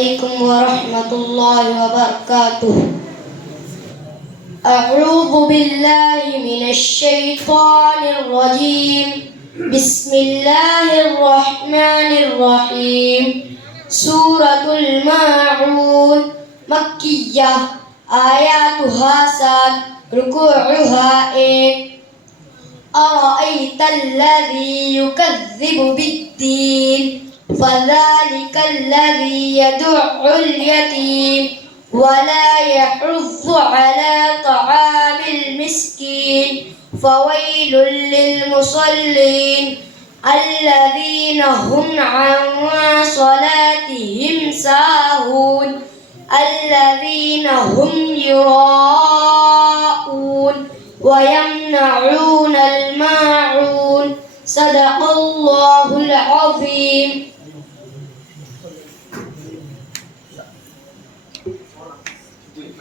عليكم ورحمة الله وبركاته. أعوذ بالله من الشيطان الرجيم. بسم الله الرحمن الرحيم. سورة الماعون مكية آياتها 7 ركوعها 8. أرأيت الذي يكذب بالدين فذلك الذي يدع اليتيم ولا يحض على طعام المسكين فويل للمصلين الذين هم عن صلاتهم ساهون الذين هم يراءون ويمنعون الماعون. صدق الله العظيم.